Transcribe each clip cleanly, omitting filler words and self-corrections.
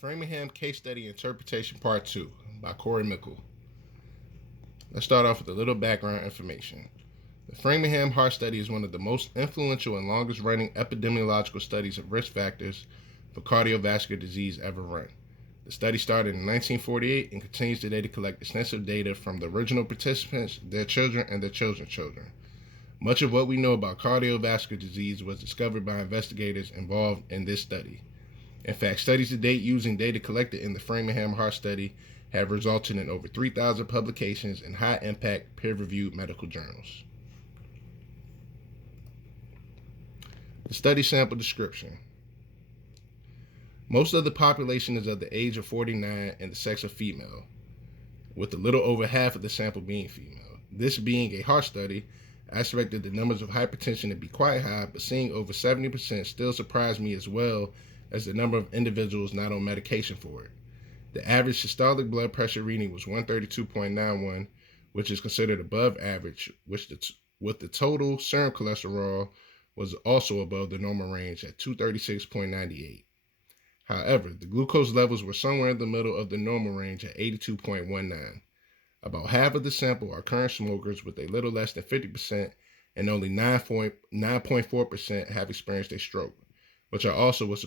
Framingham Case Study Interpretation Part 2 by Corey Mickle. Let's start off with a little background information. The Framingham Heart Study is one of the most influential and longest running epidemiological studies of risk factors for cardiovascular disease ever run. The study started in 1948 and continues today to collect extensive data from the original participants, their children, and their children's children. Much of what we know about cardiovascular disease was discovered by investigators involved in this study. In fact, studies to date using data collected in the Framingham Heart Study have resulted in over 3,000 publications in high-impact, peer-reviewed medical journals. The study sample description. Most of the population is of the age of 49 and the sex of female, with a little over half of the sample being female. This being a heart study, I expected the numbers of hypertension to be quite high, but seeing over 70% still surprised me, as well as the number of individuals not on medication for it. The average systolic blood pressure reading was 132.91, which is considered above average, with the total serum cholesterol was also above the normal range at 236.98. However, the glucose levels were somewhere in the middle of the normal range at 82.19. About half of the sample are current smokers, with a little less than 50%, and only 9.4% have experienced a stroke, which I also was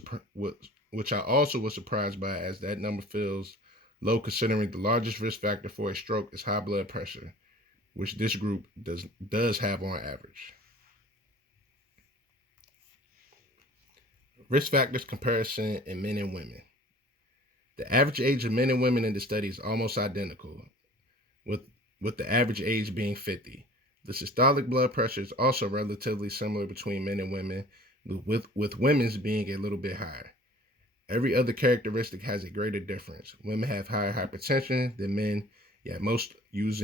surprised by, as that number feels low considering the largest risk factor for a stroke is high blood pressure, which this group does have on average. Risk factors comparison in men and women. The average age of men and women in the study is almost identical, with the average age being 50. The systolic blood pressure is also relatively similar between men and women, with women's being a little bit higher. Every other characteristic has a greater difference. Women have higher hypertension than men, yet use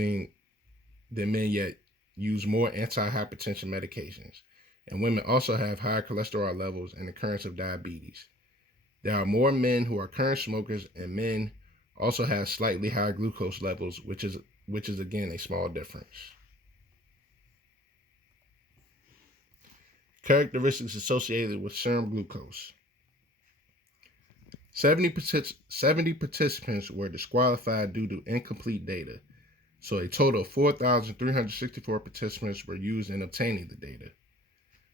more anti-hypertension medications. And women also have higher cholesterol levels and occurrence of diabetes. There are more men who are current smokers, and men also have slightly higher glucose levels, which is again a small difference. Characteristics associated with serum glucose. 70 participants were disqualified due to incomplete data, so a total of 4,364 participants were used in obtaining the data.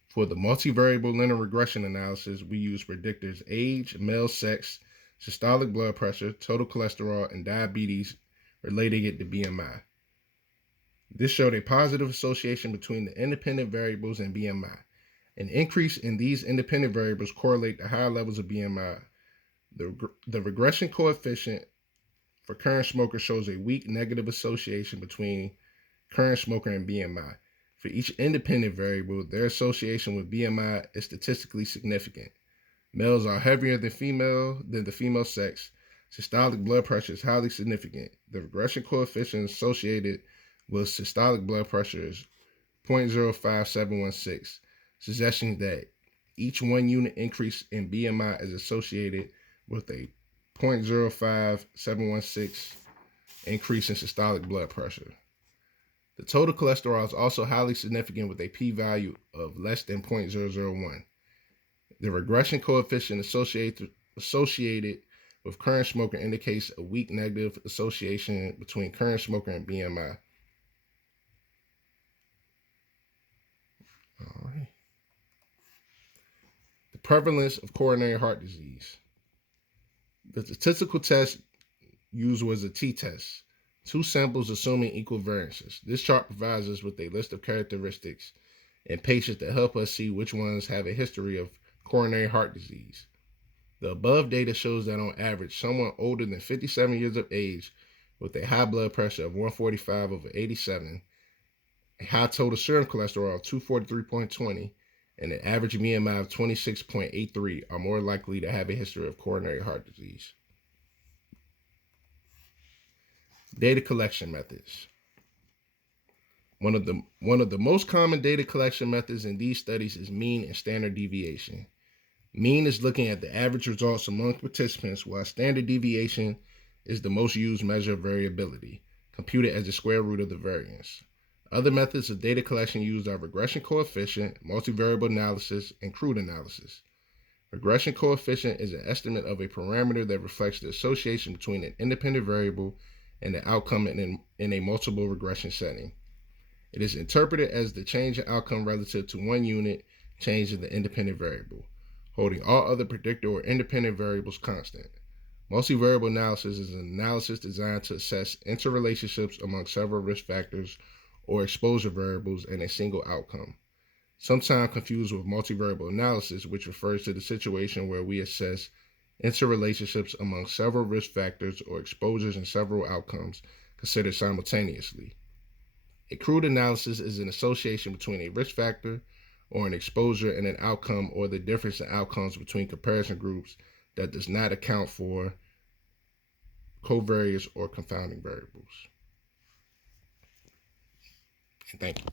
For the multivariable linear regression analysis, we used predictors age, male sex, systolic blood pressure, total cholesterol, and diabetes, relating it to BMI. This showed a positive association between the independent variables and BMI. An increase in these independent variables correlate to higher levels of BMI. The regression coefficient for current smoker shows a weak negative association between current smoker and BMI. For each independent variable, their association with BMI is statistically significant. Males are heavier than the female sex. Systolic blood pressure is highly significant. The regression coefficient associated with systolic blood pressure is 0.05716, suggesting that each 1 unit increase in BMI is associated with a 0.05716 increase in systolic blood pressure. The total cholesterol is also highly significant, with a p-value of less than 0.001. The regression coefficient associated with current smoker indicates a weak negative association between current smoker and BMI. All right. The prevalence of coronary heart disease. The statistical test used was a t-test. 2 samples assuming equal variances. This chart provides us with a list of characteristics in patients that help us see which ones have a history of coronary heart disease. The above data shows that on average, someone older than 57 years of age with a high blood pressure of 145/87, a high total serum cholesterol of 243.20, and an average BMI of 26.83 are more likely to have a history of coronary heart disease. Data collection methods. One of the most common data collection methods in these studies is mean and standard deviation. Mean is looking at the average results among participants, while standard deviation is the most used measure of variability, computed as the square root of the variance. Other methods of data collection used are regression coefficient, multivariable analysis, and crude analysis. Regression coefficient is an estimate of a parameter that reflects the association between an independent variable and the outcome in a multiple regression setting. It is interpreted as the change in outcome relative to one unit change in the independent variable, holding all other predictor or independent variables constant. Multivariable analysis is an analysis designed to assess interrelationships among several risk factors or exposure variables in a single outcome. Sometimes confused with multivariable analysis, which refers to the situation where we assess interrelationships among several risk factors or exposures in several outcomes considered simultaneously. A crude analysis is an association between a risk factor or an exposure and an outcome, or the difference in outcomes between comparison groups that does not account for covariates or confounding variables. And thank you.